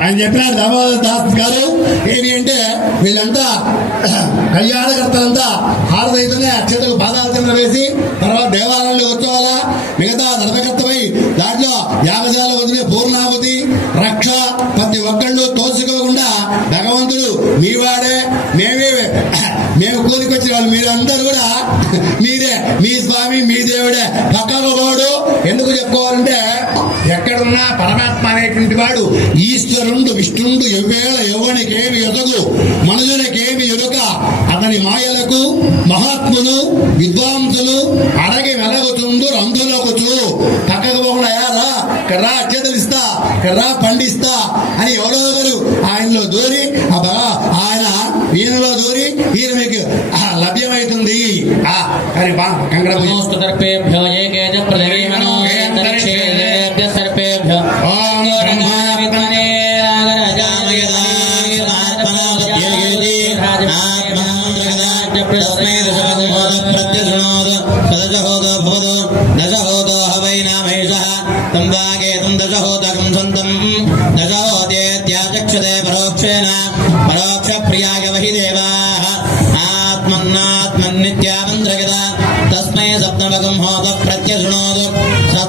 ఆయన చెప్పినారు దామోదర్ దాస్ గారు ఏమి అంటే వీళ్ళంతా కళ్యాణకర్తలంతా హారదైతేనే అక్షతకు పాదాలు వేసి తర్వాత దేవాలయంలో వచ్చేవాళ్ళ మిగతా ధర్మకర్తమై ఎక్కడున్నా పరమాత్మ అనేటువంటి వాడు ఈశ్వరుడు విష్ణుండు ఎవ్వేళ ఎవనికేమి ఎదగు మనుషులకేమి ఎదుక అతని మాయలకు మహాత్ములు విద్వాంసులు అడగి వెలగుతుండు రంధులొకచు పక్కకు పోకుండా రా ఇక్కడ రా అక్షతలు పండిస్తా అని ఎవరో ఒకరు ఆయనలో దూరి అబ్బా ఆయన ఈయనలో దూరి ఈయన మీకు లభ్యమవుతుంది ఆ, కానీ బా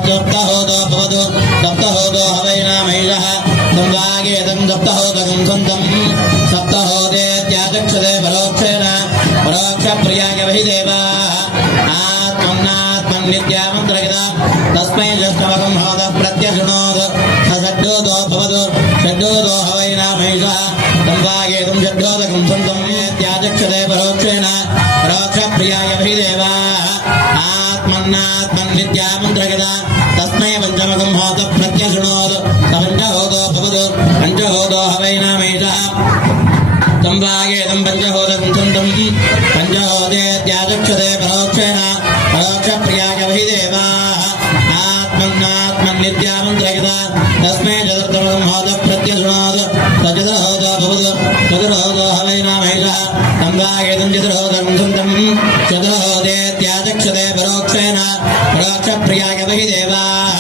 సప్తహోదో భవతు సప్తహోదో హవై నామైషः సంవాగేతం సప్తహోదకం సంతం अलोक्ष प्रयाग वही देवाः आत्मन्नात्मन्नित्यामन्त्रयता तस्मै चतुर्थमसंहोद प्रत्यशृणोद सचतुर्होद भवद चतुर्होदो हवैनामहिषः तम्बागेतं चतुर्होदं सुन्दं चतुर्होदेत्याचक्षते परोक्षेण। परोक्षप्रियाय वहि देवाः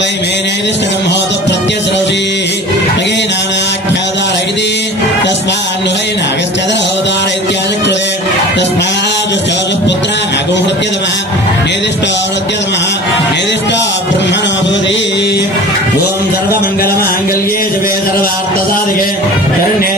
वै मेनेदिष्टकं होत प्रत्यश्रौषीः तस्मान्वै తస్మాన్ను వై నాగశ్చదరహోతార ఇత్యాచక్షుతే నేదిష్టో హృత్యతమः నేదిష్టో బ్రహ్మణో భవతి ఓం సర్వమంగళమాంగళ్యే శివే సర్వార్థసాధికే. శరణ్యే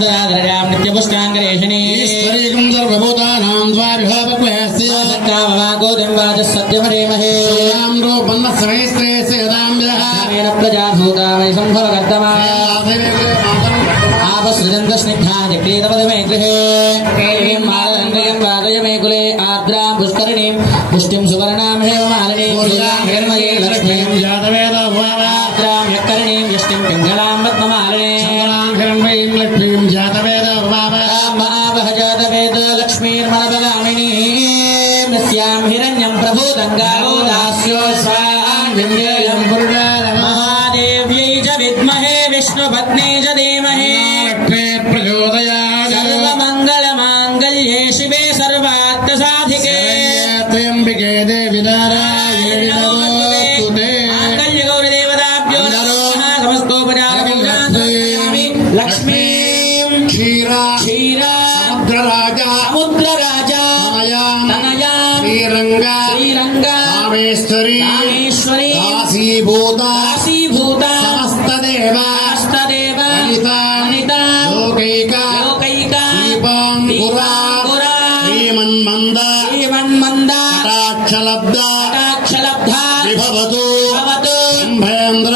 తద్వారాంతరాధరయాం నిత్యపుష్టాంగరేషిణీ ఈశ్వరీకం సర్వభూతానాం ద్వావిభావక్వయస్య సత్కామవాగోదం వాచ సత్యమరేమహే శ్రీయాం రూపన్న సమయశ్రేయస్య యదాంబ్యః కామేన ప్రజాభూతామై సంభవకర్తమా ఆపసృజంత స్నిగ్ధా జక్రీతపదమే గృహే. विष्णुभग्ने च धीमहि प्रचोदया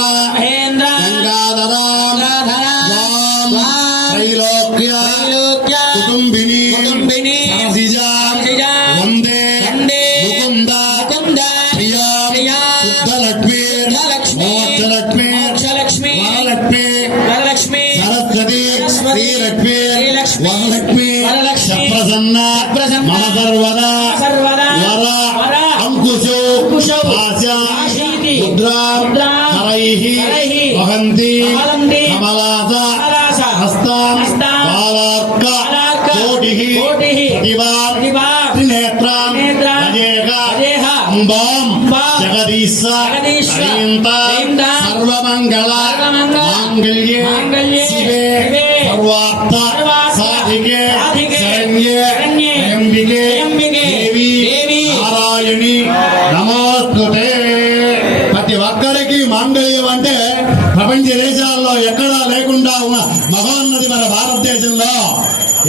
మహేంద్ర మహేంద్ర జగదీశ సర్వమంగళ మాంగళ్యే శివే సర్వార్థ సాధికే శరణ్యే దేవి నారాయణి నమోస్తుతే ప్రతి ఒక్కరికి మాంగళ్యం అంటే ప్రపంచ దేశాల్లో ఎక్కడా లేకుండా ఉన్న మహోన్నది మన భారతదేశంలో.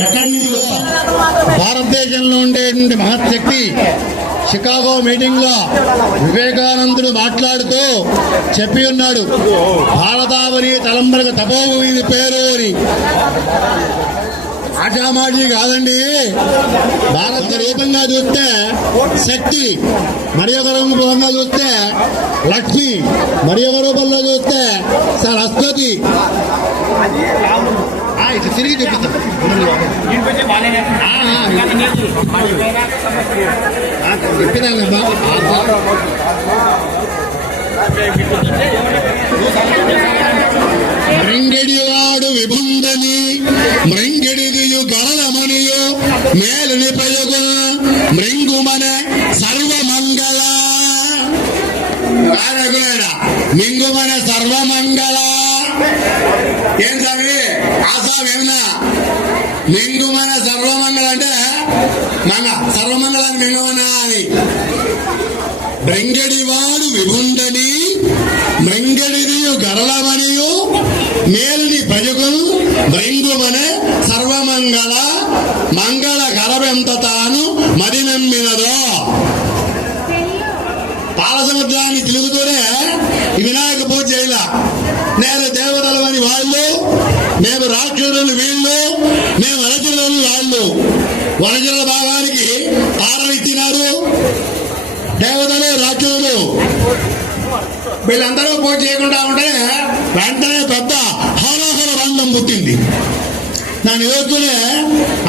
ఎక్కడి నుంచి భారతదేశంలో ఉండేటువంటి మహత్శక్తి చికాగో మీటింగ్లో వివేకానందుడు మాట్లాడుతూ చెప్పి ఉన్నాడు. భారతావని తలంబరకు తపోభూమి పేరు అని. ఆషామాషి కాదండి. భారత రూపంగా చూస్తే శక్తి మరి ఒక రూపంగా చూస్తే లక్ష్మి మరి ఒక రూపంలో చూస్తే సరస్వతి ఇటు తిరిగి చూపిస్తాం. ఆ, ఆ, చెప్పినానమ్మా మృంగడివాడు విభుందని మృంగడిదియు గరళమణియు మేలుని ప్రజగు మృంగుమన సర్వమంగళ. కారకులేడా? మింగుమన సర్వమంగళ. ఏం స్వామి? ఆ స్వామి ఏమన్నా మింగుమన సర్వమంగళ అంటే మన సర్వమంగళాన్ని మింగమనా అని? మృంగడివాడు విభుండని మృంగడిదియు గరళమనియు మేలుని భజకులు మృంగుమన సర్వమంగళ మంగళ గరవెంతతా తాను మది నమ్మినదో పాల సముద్రాన్ని తిరుగుతూనే ఈ వినాయక పూజ చేయాల నేను దేవతలు అని వాళ్ళు మేము రాక్షసులు వీళ్ళు మేము వనజనులు వాళ్ళు. వనజనుల భాగానికి ఆరం ఇచ్చినారు దేవతలు రాక్షసులు వీళ్ళందరూ పోటీ చేయకుండా ఉంటే వెంటనే పెద్ద హోరాహర రంగం పుట్టింది. దాని యోగులే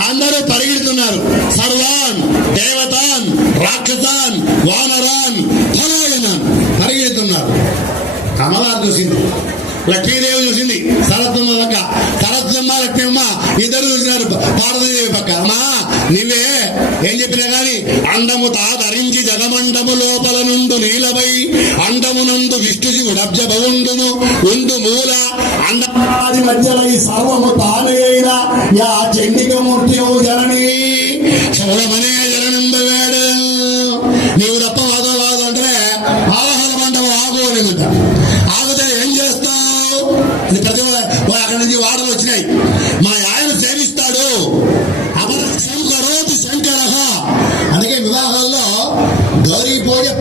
అందరూ పరిగెడుతున్నారు. సర్వాన్ దేవతాన్ రాక్షసాన్ వానరాన్ ఫలాయనాన్ పరిగెడుతున్నారు. కమలా చూసింది. లక్ష్మీదేవి చూసింది. సరత్వమ్మ పక్క. సరత్వమ్మ లక్ష్మీమ్మ ఇద్దరు చూసినారు. పార్వతీదేవి పక్క. అమ్మా నువ్వే ఏం చెప్పినా గాని అండము తాధరించి జగమండము లోపల నుండు నీలవై అండమునందు విష్ణుశివుడు అబ్జ బవుండును ఉండు మూల. అండాది మధ్యల ఈ సర్వము తానే అయిన యా చండికమూర్తి జనని. శౌరమనే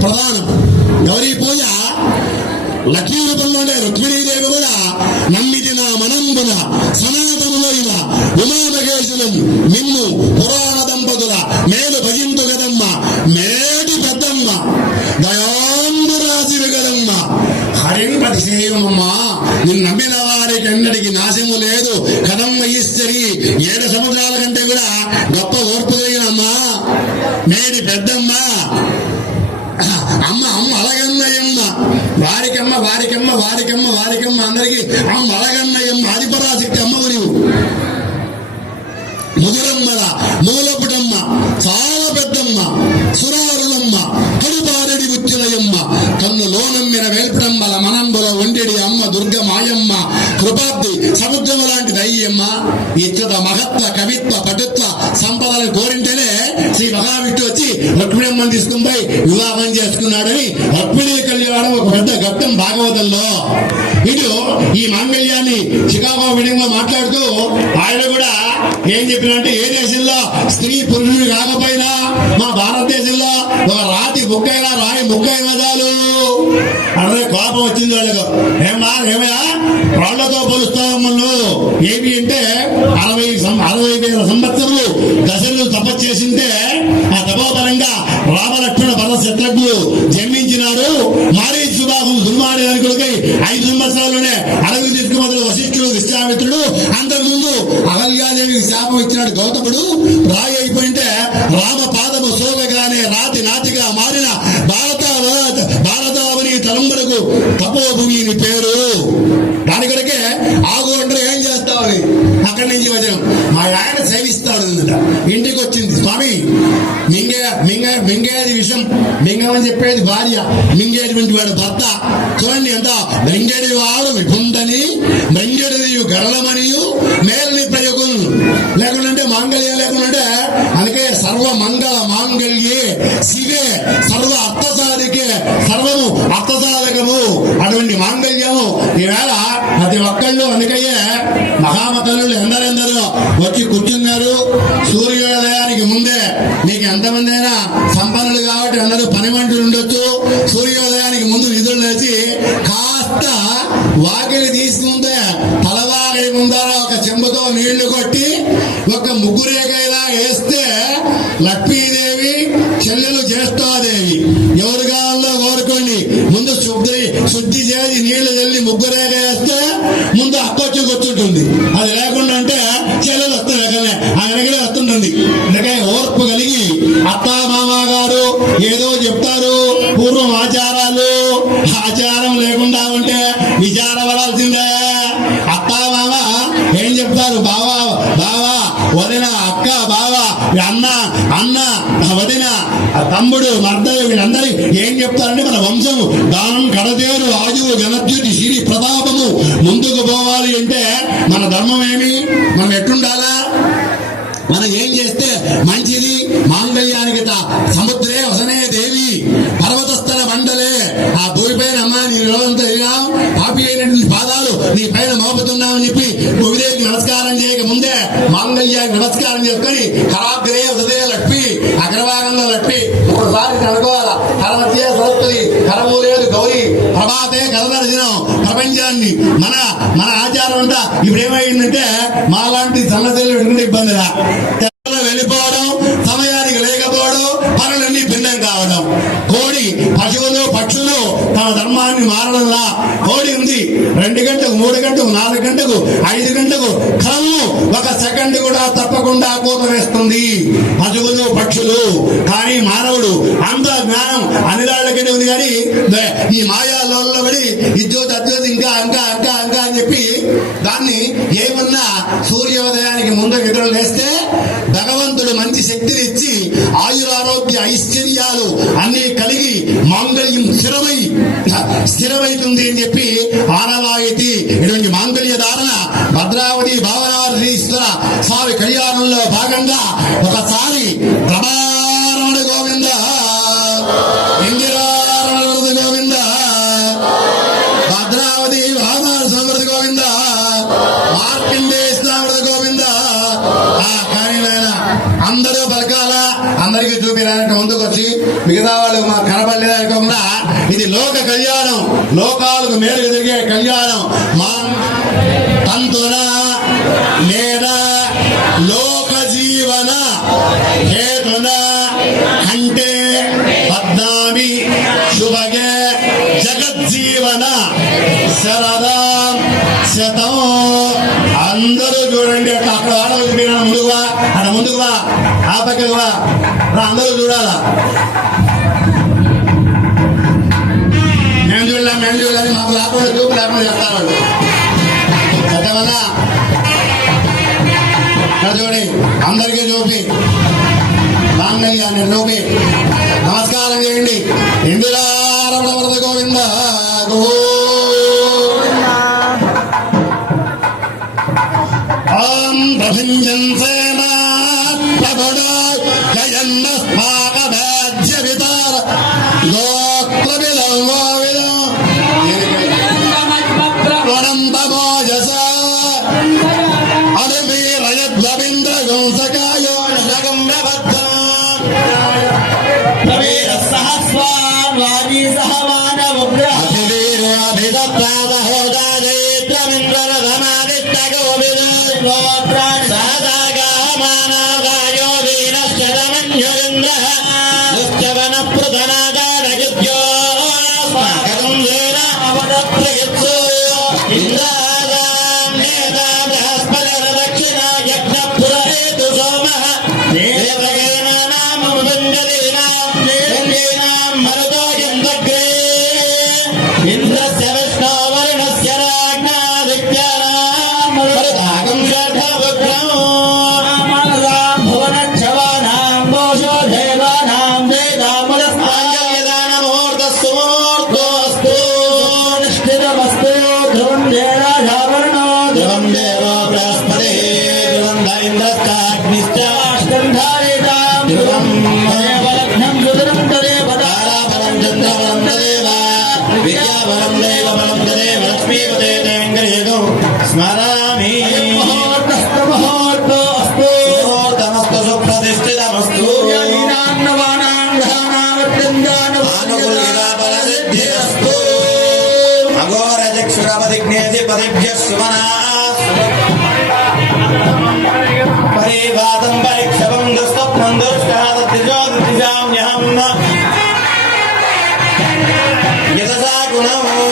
ప్రధానం. గౌరీ పూజ? లక్ష్మీ రూపంలో ఏమయ్యా రాళ్ళతో పోలుస్తావు ఏమి అంటే అరవై అరవై వేల సంవత్సరాలు దశలు తపస్సు చేసింటే చూడండి ఎంత మెంగడి వాడు విభుండని మింగేది గరళమనియు మేలని ప్రయోగులు. లేకుంటే మాంగళ్యం లేకుంటే అందుకే సర్వ మంగళ మాంగళ్యే శివే సర్వ అర్థ శుద్ధి శుద్ధి చేసి నీళ్ళు తల్లి ముగ్గురేగా వేస్తే ముందు అక్కొచ్చి కూర్చుంటుంది అది లేకుండా సముద్రే వసనే దేవి పర్వతస్థల మండలే. ఆ భూమిపైన అమ్మా నీ రోజంతా తిరిగాం పాపి అయినటువంటి పాదాలు నీ పైన మోపుతున్నామని చెప్పి భూమిదేవికి నమస్కారం చేయక ముందే మాంగళ్యానికి నమస్కారం చేసుకొని కరాగ్రే వసదే లక్ష్మి అగ్రభాగంలో లక్ష్మి. ఒకసారి అనుకోవాలా కరమధ్య సరస్వతి కరమూలేదు గౌరీ ప్రభాతే కథనరచనం ప్రపంచాన్ని. మన మన ఆచారం అంతా ఇప్పుడు ఏమైందంటే మాలాంటి సన్నతలు ఎటువంటి ఇబ్బందిరా. ధర్మాన్ని మారడంలా కోడి ఉంది. రెండు గంటకు మూడు గంటకు నాలుగు గంటకు ఐదు గంటకు కళ్ళు ఒక సెకండ్ కూడా తప్పకుండా కూత వేస్తుంది. పశువులు పక్షులు. కానీ మానవుడు అంత జ్ఞానం అనిదాళ్ళకనే ఉంది కానీ ఈ మాయాలో పడి ఇద్యోత్ అద్యోత్ ఇంకా ఇంకా ఇంకా ఇంకా అని చెప్పి దాన్ని ఏమన్నా సూర్యోదయానికి ముందు నిద్ర లేస్తే భగవంతుడు మంచి శక్తిని ఇచ్చి ఆయురారోగ్య ఐశ్వర్యాలు అన్ని కలిగి మాంగళ్యం స్థిరమై స్థిరమైతుంది అని చెప్పి ఆనవాయితీ ఇటువంటి మాంగళ్య ధారణ భద్రావతి భావనాధీశ్వర స్వామి కళ్యాణంలో భాగంగా ఒకసారి అందరూ పలకాల అందరికీ చూపిరానంటే ముందుకు వచ్చి మిగతా వాళ్ళు మాకు కనబడలేదనుకోకుండా ఇది లోక కళ్యాణం. లోకాలకు మేలు ఎదిగే కళ్యాణం. మా ఆ పక్కకు వా రా, అందరూ చూడాలా? మేము చూడలే మేము చూడలేదు మాకు లేకుండా చూపు లేకుండా చెప్తారు వాళ్ళు. చదవనా చూడండి అందరికీ చూపి. మాంగళ్యాన్ని చూపి. నమస్కారం చేయండి. ఇందిరారమణ వరద గోవింద ఓం ప్రభంజన్ సేనా ప్రభుడో ఇంద్రస్య Well,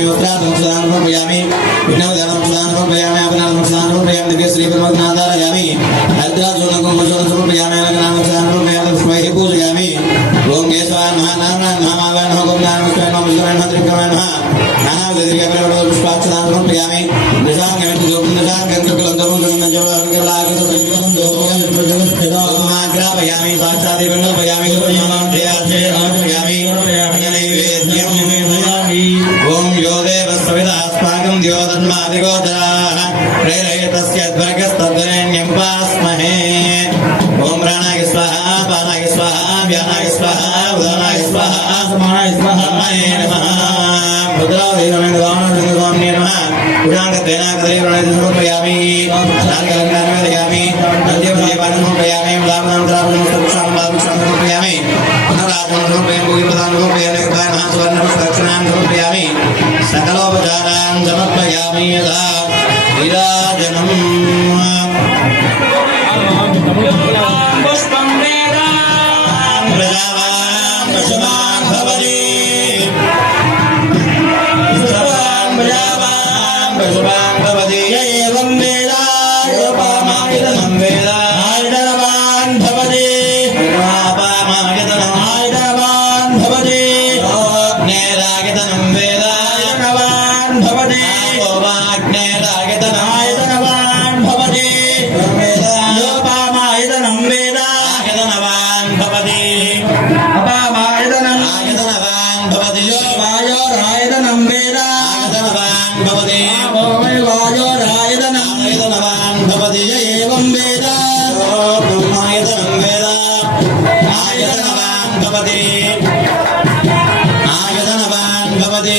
भयामि वस्त्राधम सदानरूपम भयामि विष्णवधानम सदानरूपम भयामि आपनानम सदानरूपम भयामि दिव्य श्री परमनादारयामि हरिद्राजोनकम मजोनसरूपम भयामि अनकनानम सदानरूपम भयामि स्वयं पूजयामि ओम केशवाय महानामनाय महामावाय नमः गोपनाय नमः स्वयं नमः मुद्राय नमः त्रिकमाय नमः नानाव दधिरिका प्रवण पुष्पात सदानरूपम भयामि दशाम गणित जोपन दशाम गणित कलंदम गणन जव अनकलाग सदनिकम दोपम प्रजन सेवा माग्रा भयामि साक्षात् बंगल भयामि गोपनाम जय जय आम भयामि भयामि नैवेद्यम द्योतन्मादिगोचराः प्रेरयतस्य द्वर्गस्तद्वरेण्यं पास्महे ॐ प्राणाय स्वाहा पानाय स्वाहा व्यानाय स्वाहा उदानाय स्वाहा समानाय स्वाहा नमः नमः ఉదాహరణకైనా కదలి ప్రణయతి సమర్పయామి అన్నానికి అలంకారం వేదయామి మధ్య మధ్యపానం సమర్పయామి ఉదాహరణం ద్రావణం సమర్పయామి బాధం సమర్పయామి పునరాజం సమర్పయం భోగి ప్రధానం సమర్పయామి కృపాయన సువర్ణ పుష్పరక్షణాన్ని సమర్పయామి సకలోపచారాన్ సమర్పయామి యథా విరాజనం ప్రజావా आयतनवान् भवति आयतनवान् भवति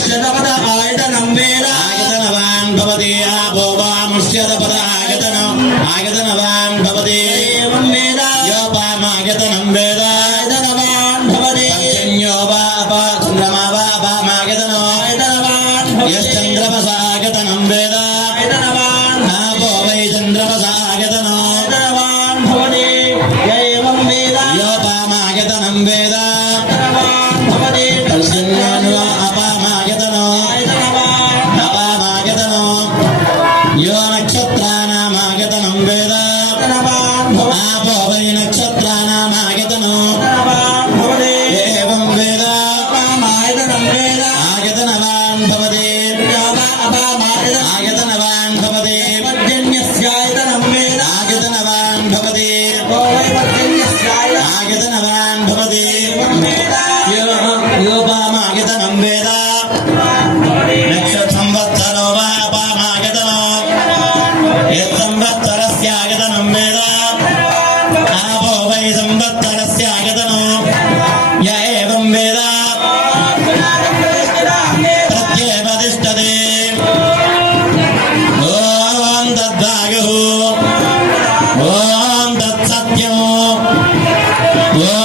शतपद आयतनं वेद आयतनवान् भवति आपो वामुष्यतपद ธนาบาล दागो ओम तत्सत्यम ओम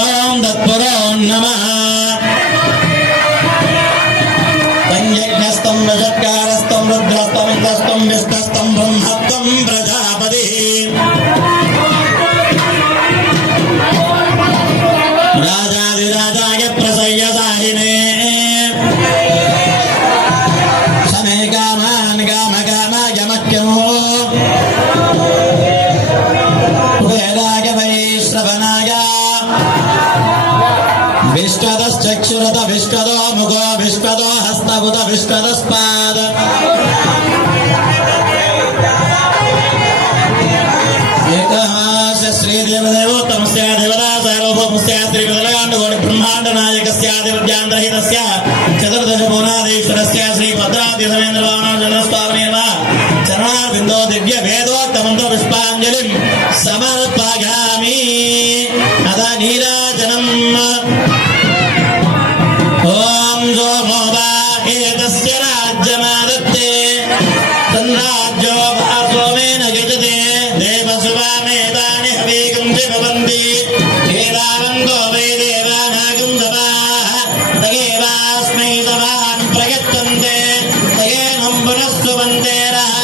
ಬಂದೇರಾ